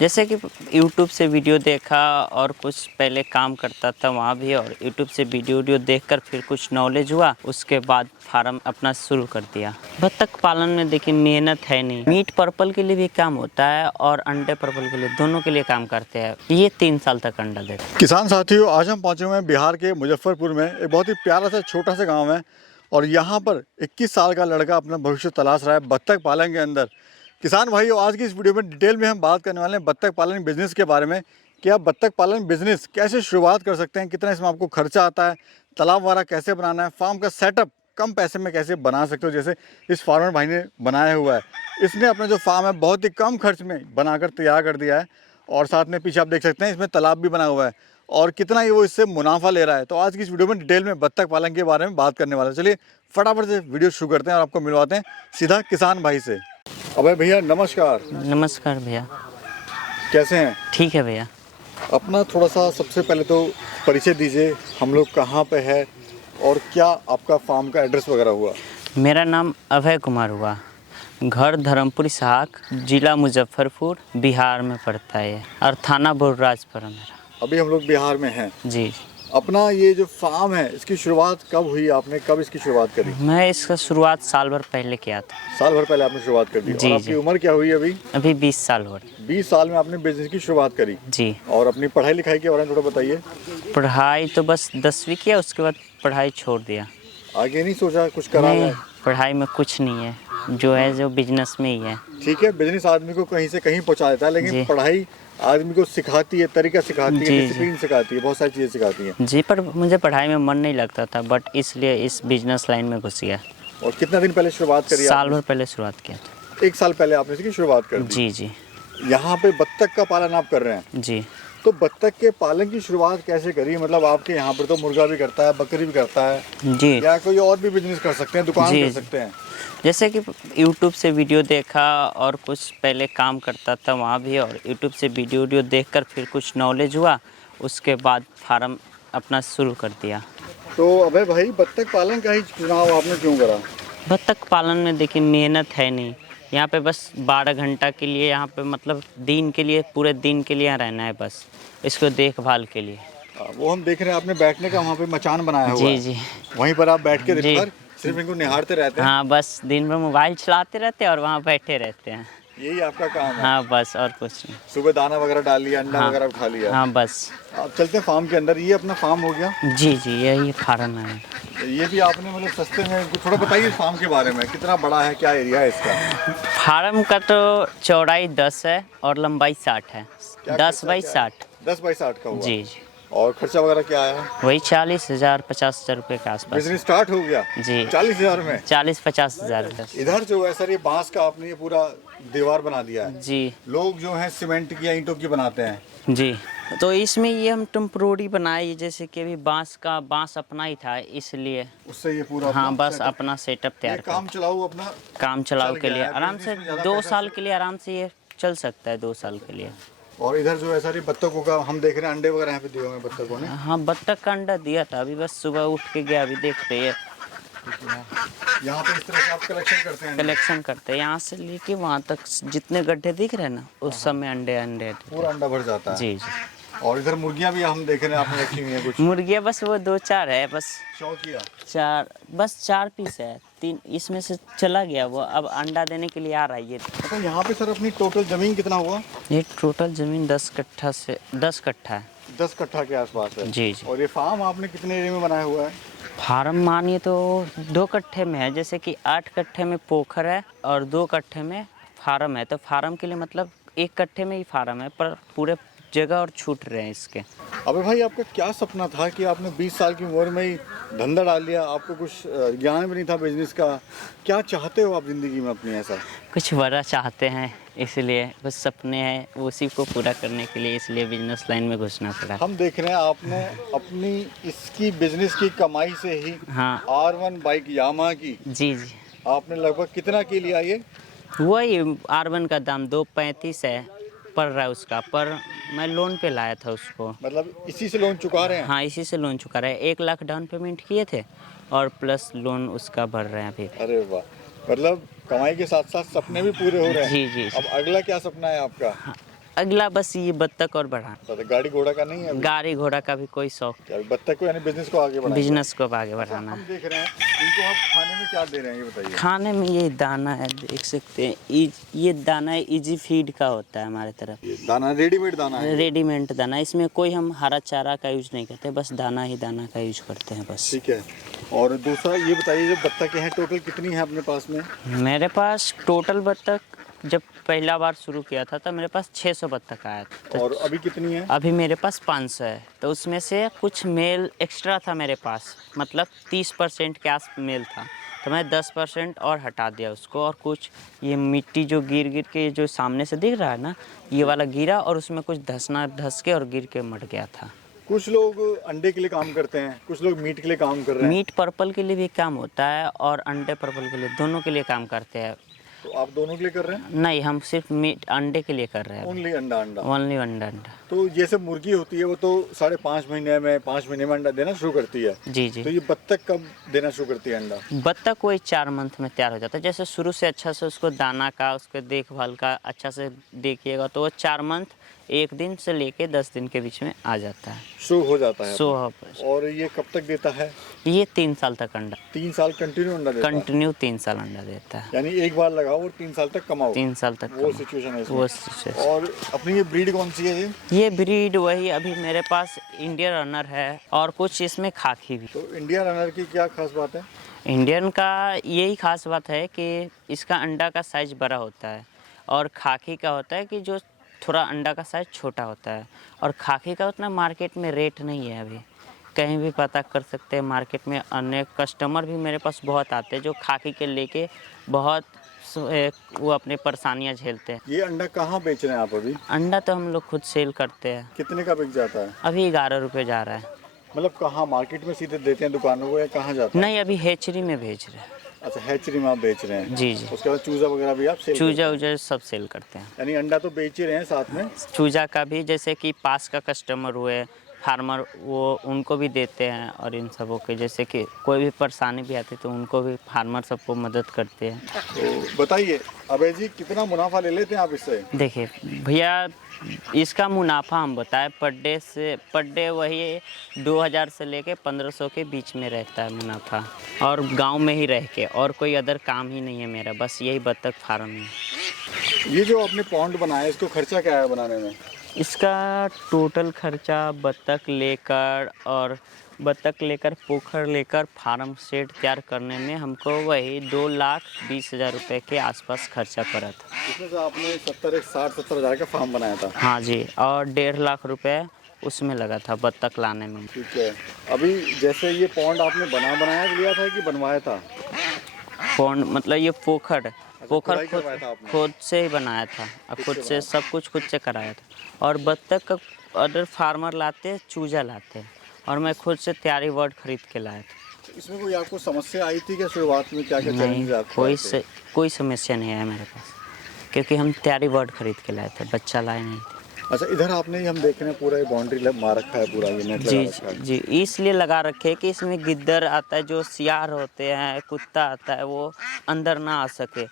जैसे कि यूट्यूब से वीडियो देखा और कुछ पहले काम करता था वहाँ भी, और यूट्यूब से वीडियो देखकर फिर कुछ नॉलेज हुआ, उसके बाद फार्म अपना शुरू कर दिया। बत्तख पालन में देखिए मेहनत है नहीं, मीट पर्पल के लिए भी काम होता है और अंडे पर्पल के लिए, दोनों के लिए काम करते हैं। ये 3 साल तक अंडा देते हैं। किसान साथियों, आज हम पहुंचे हुए हैं बिहार के मुजफ्फरपुर में। एक बहुत ही प्यारा सा छोटा सा गांव है और यहाँ पर 21 साल का लड़का अपना भविष्य तलाश रहा है बत्तख पालन के अंदर। किसान भाइयों, आज की इस वीडियो में डिटेल में हम बात करने वाले हैं बत्तख पालन बिजनेस के बारे में कि आप बत्तख पालन बिजनेस कैसे शुरुआत कर सकते हैं, कितना इसमें आपको खर्चा आता है, तालाब वगैरह कैसे बनाना है, फार्म का सेटअप कम पैसे में कैसे बना सकते हो, जैसे इस फार्मर भाई ने बनाया हुआ है। इसने अपना जो फार्म है बहुत ही कम खर्च में बनाकर तैयार कर दिया है और साथ में पीछे आप देख सकते हैं इसमें तालाब भी बना हुआ है और कितना ही वो इससे मुनाफा ले रहा है। तो आज की इस वीडियो में डिटेल में बत्तख पालन के बारे में बात करने वाले हैं। चलिए फटाफट से वीडियो शुरू करते हैं और आपको मिलवाते हैं सीधा किसान भाई से। अबे भैया नमस्कार। नमस्कार भैया। कैसे हैं? ठीक है भैया। अपना थोड़ा सा सबसे पहले तो परिचय दीजिए, हम लोग कहाँ पे है और क्या आपका फार्म का एड्रेस वगैरह हुआ? मेरा नाम अभय कुमार हुआ, घर धर्मपुरी साहक, जिला मुजफ्फरपुर, बिहार में पड़ता है और थाना बुर्राजपुर है मेरा। अभी हम लोग बिहार में हैं जी। अपना ये जो फार्म है इसकी शुरुआत कब हुई? आपने कब इसकी शुरुआत करी? मैं इसका शुरुआत साल भर पहले किया था। साल भर पहले आपने शुरुआत कर दी। जी, और आपकी जी। उम्र क्या हुई अभी? अभी 20 साल हो रहे। 20 साल में आपने बिजनेस की शुरुआत करी। जी। और अपनी पढ़ाई लिखाई के बारे में थोड़ा बताइए। पढ़ाई तो बस 10वीं किया, उसके बाद पढ़ाई छोड़ दिया। आगे नहीं सोचा कुछ करा नहीं, जाए? पढ़ाई में कुछ नहीं है, जो है जो बिजनेस में ही है। ठीक है, बिजनेस आदमी को कहीं से कहीं पहुंचा देता है, लेकिन जी। पढ़ाई आदमी को सिखाती है, तरीका सिखाती है, जी, डिसिप्लिन सिखाती है, बहुत सारी चीज़ें सिखाती हैं। जी, पर मुझे पढ़ाई में मन नहीं लगता था, बट इसलिए इस बिजनेस लाइन में घुस गया। और कितना दिन पहले शुरुआत करी? साल भर पहले शुरुआत किया था। 1 साल पहले आपने इसकी शुरुआत कर दी। जी जी। यहाँ पे बत्तख का पालन आप कर रहे हैं, जी तो बत्तख के पालन की शुरुआत कैसे करी? मतलब आपके यहाँ पर तो मुर्गा भी करता है, बकरी भी करता है, जी। या कोई और भी बिजनेस कर सकते हैं, दुकान जी। कर सकते हैं? जैसे कि यूट्यूब से वीडियो देखा और कुछ पहले काम करता था वहाँ भी, और यूट्यूब से वीडियो देखकर फिर कुछ नॉलेज हुआ, उसके बाद फार्म अपना शुरू कर दिया। तो अबे भाई, बत्तख पालन का ही चुनाव आपने क्यों करा? बत्तख पालन में देखिए मेहनत है नहीं, यहाँ पे बस 12 घंटा के लिए, यहाँ पे मतलब दिन के लिए, पूरे दिन के लिए यहाँ रहना है बस, इसको देखभाल के लिए। वो हम देख रहे हैं आपने बैठने का वहाँ पे मचान बनाया हुआ जी है। जी। वहीं पर आप बैठ के दिन जी। भर सिर्फ इनको निहारते रहते हैं? हाँ, बस दिन भर मोबाइल चलाते रहते हैं और वहाँ बैठे रहते हैं। यही आपका काम है? हाँ, बस और कुछ नहीं। सुबह दाना वगैरह डाल लिया, अंडा हाँ। वगैरह उठा लिया? हाँ बस। आप चलते हैं फार्म के अंदर। ये अपना फार्म हो गया? जी जी, यही फार्म है। ये भी आपने मतलब सस्ते में, थोड़ा बताइए इस फार्म के बारे में, कितना बड़ा है, क्या एरिया है इसका? फार्म का तो चौड़ाई 10 है और लंबाई 60 है। क्या 10 खर्चा बाई क्या है? 60। 10 बाई 60 का हुआ? जी जी। और खर्चा वगैरह क्या आया? वही 40,000 50,000 रुपये के आसपास। बिजनेस स्टार्ट हो गया जी। 40,000 में? 40-50,000 रुपये। इधर जो है सर, ये बांस का आपने ये पूरा दीवार बना दिया है। जी लोग जो है सीमेंट की या ईंटों की बनाते हैं। जी। तो इसमें ये हम टेम्प्रोरी बनाए, जैसे कि अभी बांस अपना ही था, इसलिए उससे ये पूरा हाँ अपना बस setup- अपना सेटअप ये तैयार काम चलाओ अपना काम चलाओ चल के गया लिए है, आराम से बिजनेस में ज़्यादा 2 पैसा- साल के लिए आराम से ये चल सकता है, 2 साल के लिए। और इधर जो है सारी बत्तखों का हम देख रहे हैं, अंडे वगैरह यहाँ पे दिए हुए हैं बत्तखों ने। हाँ, बत्तख का अंडा दिया था, अभी बस सुबह उठ के गया, अभी देख रहे हैं। यहाँ पे इस तरह से आप कलेक्शन करते हैं? कलेक्शन करते हैं, यहाँ से लेके वहाँ तक जितने गड्ढे दिख रहे हैं ना, उस सब में अंडे अंडे। पूरा अंडा भर जाता है? जी जी। और इधर मुर्गियाँ भी हम देख रहे हैं आपने रखी हुई हैं कुछ? मुर्गियाँ बस वो 2-4 है, बस शौकिया? 4 पीस है, 3 इसमें से चला गया वो, अब अंडा देने के लिए आ रहा है ये। अच्छा, यहाँ पे सर अपनी टोटल जमीन कितना हुआ? ये टोटल ज़मीन 10 कट्ठा से 10 कट्ठा है। 10 कट्ठा के आसपास है? जी जी। और ये फार्म आपने कितने एरिया में बनाया हुआ है? फार्म मानिए तो 2 कट्ठे में है, जैसे कि 8 कट्ठे में पोखर है और 2 कट्ठे में फार्म है। तो फार्म के लिए मतलब 1 कट्ठे में ही फार्म है, पर पूरे जगह और छूट रहे हैं इसके। अबे भाई, आपका क्या सपना था कि आपने 20 साल की उम्र में ही धंधा डाल लिया? आपको कुछ ज्ञान भी नहीं था बिजनेस का? क्या चाहते हो आप ज़िंदगी में अपनी ऐसा? कुछ बड़ा चाहते हैं, इसलिए कुछ सपने हैं, उसी को पूरा करने के लिए इसलिए बिजनेस लाइन में घुसना पड़ा। हम देख रहे हैं आपने अपनी इसकी बिजनेस की कमाई से ही हाँ। R1 बाइक यामाहा की जी जी। आपने लगभग कितना की लिया ये? वही R1 का दाम 235 है पड़ रहा है उसका, पर मैं लोन पे लाया था उसको। मतलब इसी से लोन चुका रहे हैं? हाँ, इसी से लोन चुका रहे हैं। 1 लाख डाउन पेमेंट किए थे और प्लस लोन उसका भर रहे हैं अभी। अरे वाह, मतलब कमाई के साथ साथ सपने भी पूरे हो रहे हैं। जी जी। अब अगला क्या सपना है आपका? अगला बस ये बत्तख और बढ़ाना। तो गाड़ी घोड़ा का नहीं है अभी? गाड़ी घोड़ा का भी कोई शौक, क्या बत्तख को यानी बिजनेस को आगे बढ़ाना? बिजनेस को अब आगे बढ़ाना हम है। देख रहे हैं इनको आप खाने में क्या दे रहे हैं ये बताइए। खाने में ये दाना है, देख सकते हैं। ये दाना है, इजी फीड का होता है हमारे तरफ। ये दाना रेडीमेड दाना है? रेडीमेड दाना, इसमें कोई हम हरा चारा का यूज नहीं करते, बस दाना ही दाना का यूज करते हैं बस। ठीक है। और दूसरा ये बताइए, जो बत्तख हैं टोटल कितनी है अपने पास में? मेरे पास टोटल बत्तख जब पहला बार शुरू किया था तो मेरे पास 600 बत्तख आया था। और अभी कितनी है? अभी मेरे पास 500 है। तो उसमें से कुछ मेल एक्स्ट्रा था मेरे पास, मतलब 30% के आस मेल था, तो मैं 10% और हटा दिया उसको। और कुछ ये मिट्टी जो गिर गिर के जो सामने से दिख रहा है ना, ये वाला गिरा और उसमें कुछ धस के और गिर के मर गया था। कुछ लोग अंडे के लिए काम करते हैं, कुछ लोग मीट के लिए काम कर रहे हैं। मीट पर्पल के लिए भी काम होता है और अंडे पर्पल के लिए, दोनों के लिए काम करते हैं। तो आप दोनों के लिए कर रहे हैं? नहीं, हम सिर्फ मीट अंडे के लिए कर रहे हैं। ओनली अंडा? अंडा ओनली अंडा। तो जैसे मुर्गी होती है वो तो 5.5 महीने में 5 महीने में अंडा देना शुरू करती है। जी जी। तो ये बत्तख कब देना शुरू करती है अंडा? बत्तख कोई 4 मंथ में तैयार हो जाता है। जैसे शुरू से अच्छा से उसको दाना का, उसके देखभाल का अच्छा से देखिएगा तो वो 4 मंथ 1 दिन से लेके 10 दिन के बीच में आ जाता है। शुरू हो जाता है? और ये कब तक देता है? ये 3 साल तक अंडा। 3 साल कंटिन्यू अंडा देता है? कंटिन्यू 3 साल अंडा देता है। यानी एक बार लगाओ और 3 साल तक कमाओ? 3 साल तक वो सिचुएशन है इसमें? वो सिचुएशन। और अपनी ये ब्रीड कौन सी है ये? ब्रीड वही अभी मेरे पास इंडियन रनर है और कुछ इसमें खाकी भी। तो इंडिया रनर की क्या खास बात है? इंडियन का यही खास बात है कि इसका अंडा का साइज़ बड़ा होता है और खाकी का होता है कि जो थोड़ा अंडा का साइज़ छोटा होता है। और खाकी का उतना मार्केट में रेट नहीं है, अभी कहीं भी पता कर सकते हैं मार्केट में। अन्य कस्टमर भी मेरे पास बहुत आते हैं जो खाकी के लेके बहुत वो अपनी परेशानियां झेलते हैं। ये अंडा कहाँ बेच रहे हैं आप अभी? अंडा तो हम लोग खुद सेल करते हैं। कितने का बिक जाता है? अभी 11 रुपये जा रहा है। मतलब कहाँ, मार्केट में सीधे देते हैं दुकानों को या कहाँ जाता है? नहीं, अभी हैचरी में भेज रहे हैं। अच्छा, हैचरी में आप बेच रहे हैं? जी जी। उसके बाद चूजा वगैरह भी आप सेल चूजा उजा सब सेल करते हैं। यानी अंडा तो बेच ही रहे हैं साथ में? चूजा का भी, जैसे कि पास का कस्टमर हुए फार्मर, वो उनको भी देते हैं। और इन सबों के जैसे कि कोई भी परेशानी भी आती है तो उनको भी फार्मर सबको मदद करते हैं। तो बताइए अभय जी, कितना मुनाफा ले लेते हैं आप इससे? देखिए भैया, इसका मुनाफा हम बताएं पर डे वही 2000 से लेके 1500 के बीच में रहता है मुनाफा। और गांव में ही रह के, और कोई अदर काम ही नहीं है मेरा, बस यही बत्तख फार्म है। ये जो आपने पॉन्ड बनाया, इसको खर्चा क्या है बनाने में? इसका टोटल खर्चा बत्तख लेकर पोखर लेकर फार्म सेट तैयार करने में हमको वही 2,20,000 रुपये के आसपास खर्चा पड़ा था। इसमें से आपने 60-70 हज़ार का फार्म बनाया था? हाँ जी, और 1.5 लाख रुपए उसमें लगा था बत्तख लाने में। ठीक है। अभी जैसे ये पॉन्ड आपने बनाया लिया था कि बनवाया था? पौंड मतलब ये पोखर खुदाई करवाया था आपने? खुद से ही बनाया था और खुद से सब कुछ खुद से कराया था। और बत्तख का अदर फार्मर लाते, चूजा लाते, और मैं खुद से तैयारी वर्ड खरीद के लाया था। इसमें कोई आपको समस्या आई थी क्या शुरुआत में? क्या क्या चैलेंज आपको आए थे? कोई समस्या नहीं है मेरे पास, क्योंकि हम तैयारी वर्ड खरीद के लाए थे, बच्चा लाए नहीं थे। अच्छा, इधर आपने हम देख रहे हैं पूरा ये बाउंड्री मार रखा है, पूरा ये नेट लगा रखा है। जी, इसलिए लगा रखे कि इसमें गिद्दर आता है, जो सियार होते हैं, कुत्ता आता है, वो अंदर ना आ सके,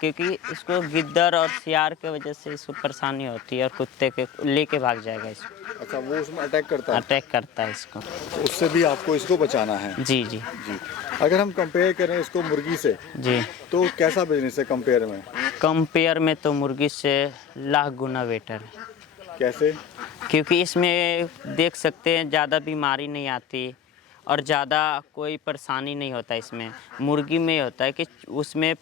क्योंकि इसको गिद्दर और सियार के वजह से इसको परेशानी होती है और कुत्ते के लेके भाग जाएगा इसको। अच्छा, वो उसमें अटैक करता है? अटैक करता है इसको, तो उससे भी आपको इसको बचाना है? जी जी जी। अगर हम कंपेयर करें इसको मुर्गी से, जी, तो कैसा बिजनेस है कंपेयर में? कंपेयर में तो मुर्गी से लाख गुना बेटर है। कैसे? क्योंकि इसमें देख सकते हैं ज़्यादा बीमारी नहीं आती और ज़्यादा कोई परेशानी नहीं होता। इसमें मुर्गी में होता है कि उसमें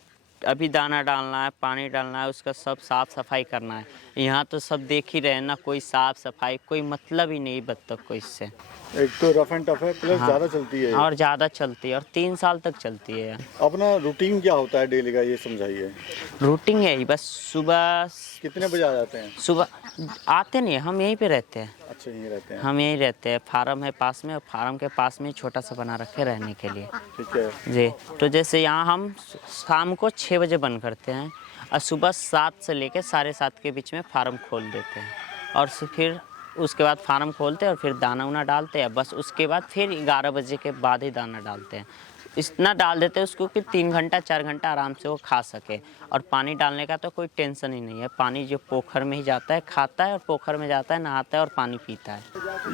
अभी दाना डालना है, पानी डालना है, उसका सब साफ़ सफाई करना है। यहाँ तो सब देख ही रहे हैं ना, कोई साफ़ सफाई कोई मतलब ही नहीं बत्तख को इससे। एक तो रफ एंड टफ है, प्लस हाँ, ज़्यादा चलती है और ज़्यादा चलती है और 3 साल तक चलती है। अपना रूटीन क्या होता है डेली का, ये समझाइए। रूटीन यही बस सुबह कितने बजे आ जाते हैं? सुबह आते नहीं, हम यहीं पे रहते हैं। अच्छा, यहीं रहते हैं? हम यहीं रहते हैं, फार्म है पास में, और फार्म के पास में ही छोटा सा बना रखे रहने के लिए। ठीक है जी, तो जैसे यहाँ हम शाम को 6 बजे बंद करते हैं और सुबह 7 से लेकर 7:30 के बीच में फार्म खोल देते हैं। और फिर उसके बाद फार्म खोलते हैं और फिर दाना उना डालते हैं, बस उसके बाद फिर 11 बजे के बाद ही दाना डालते हैं। इतना डाल देते हैं उसको कि 3 घंटा 4 घंटा आराम से वो खा सके। और पानी डालने का तो कोई टेंशन ही नहीं है, पानी जो पोखर में ही जाता है, खाता है और पोखर में जाता है, नहाता है और पानी पीता है।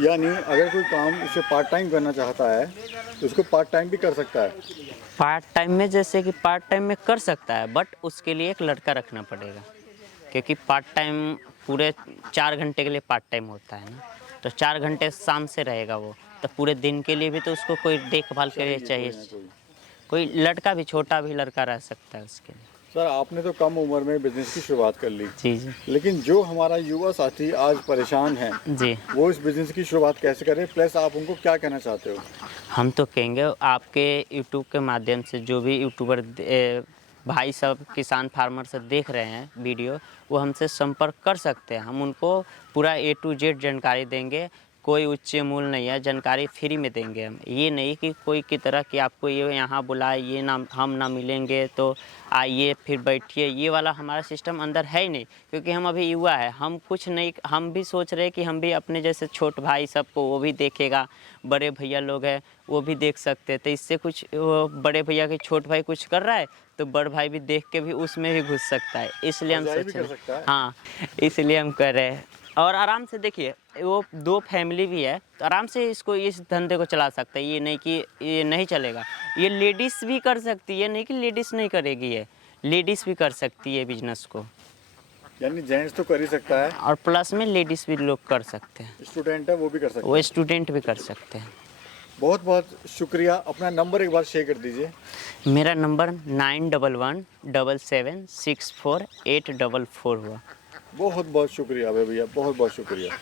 यानी अगर कोई काम इसे पार्ट टाइम करना चाहता है तो उसको पार्ट टाइम भी कर सकता है। पार्ट टाइम में जैसे कि पार्ट टाइम में कर सकता है, बट उसके लिए एक लड़का रखना पड़ेगा, क्योंकि पार्ट टाइम पूरे 4 घंटे के लिए पार्ट टाइम होता है ना, तो 4 घंटे शाम से रहेगा वो, तो पूरे दिन के लिए भी तो उसको कोई देखभाल के लिए चाहिए। कोई लड़का भी, छोटा भी लड़का रह सकता है उसके लिए। सर, आपने तो कम उम्र में बिजनेस की शुरुआत कर ली, जी जी लेकिन जो हमारा युवा साथी आज परेशान है जी। वो इस बिजनेस की शुरुआत कैसे करें, प्लस आप उनको क्या कहना चाहते हो? हम तो कहेंगे आपके यूट्यूब के माध्यम से जो भी यूट्यूबर भाई सब किसान फार्मर से देख रहे हैं वीडियो, वो हमसे संपर्क कर सकते हैं। हम उनको पूरा A to Z जानकारी देंगे, कोई उच्च मूल्य नहीं है, जानकारी फ्री में देंगे हम। ये नहीं कि कोई की तरह कि आपको ये यहाँ बुलाए, ये ना हम ना मिलेंगे तो आइए फिर बैठिए, ये वाला हमारा सिस्टम अंदर है ही नहीं, क्योंकि हम अभी युवा है। हम कुछ नहीं, हम भी सोच रहे हैं कि हम भी अपने जैसे छोट भाई सबको, वो भी देखेगा, बड़े भैया लोग हैं वो भी देख सकते हैं, तो इससे कुछ वो बड़े भैया के छोट भाई कुछ कर रहा है तो बड़ भाई भी देख के भी उसमें भी घुस सकता है, इसलिए हम मज़ाक भी सोच कर रहे सकता है। हाँ, इसलिए हम कर रहे हैं। और आराम से देखिए, वो 2 फैमिली भी है तो आराम से इसको, इस धंधे को चला सकते हैं। ये नहीं कि ये नहीं चलेगा, ये लेडीज़ भी कर सकती है, नहीं कि लेडीज़ नहीं करेगी, ये लेडीज़ भी कर सकती है बिजनेस को, यानी जेंट्स तो कर ही सकता है, और प्लस में लेडीज़ भी लोग कर सकते हैं, स्टूडेंट है वो भी कर सकता है। वो स्टूडेंट भी कर सकते हैं। बहुत बहुत शुक्रिया। अपना नंबर एक बार शेयर कर दीजिए। मेरा नंबर 9117764844 हुआ। बहुत बहुत शुक्रिया भैया, बहुत बहुत शुक्रिया।